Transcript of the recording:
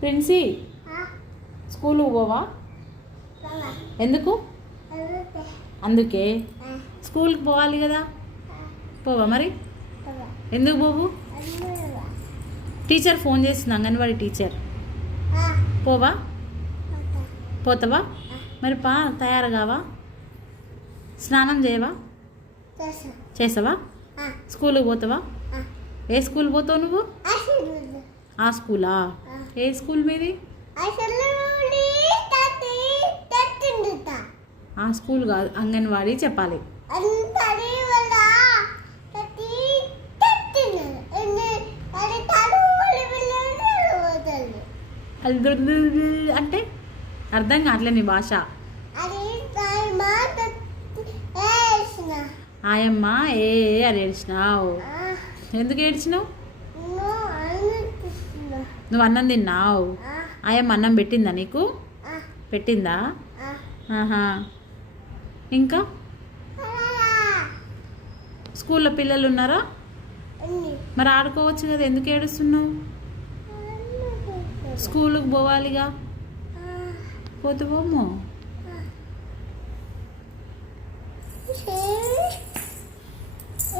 Princi స్కూల్కి పోవా? ఎందుకు? అందుకే స్కూల్కి పోవాలి కదా. పోవా మరి? ఎందుకు పోవు? టీచర్ ఫోన్ చేస్తుంది, అంగన్వాడీ టీచర్. పోవా? పోతావా? మరి పా, తయారు కావా? స్నానం చేయవా? చేసావా? స్కూల్కి పోతావా? ఏ స్కూల్ పోతావు నువ్వు? ఆ స్కూలా? ఏ స్కూల్ మీది? ఆ స్కూల్ కాదు, అంగన్వాడీ చెప్పాలి. అంటే అర్థం కావట్లే నీ భాష. ఆయమ్మ ఏ అని ఏడ్చినావు. ఎందుకు ఏడ్చినావు? నువ్వు అన్నం తిన్నావు. ఆయమ్మ అన్నం పెట్టిందా నీకు? పెట్టిందా? ఆహా. ఇంకా స్కూల్లో పిల్లలు ఉన్నారా? మరి ఆడుకోవచ్చు కదా, ఎందుకు ఏడుస్తున్నావు? స్కూల్కి పోవాలిగా. పోతే పోము.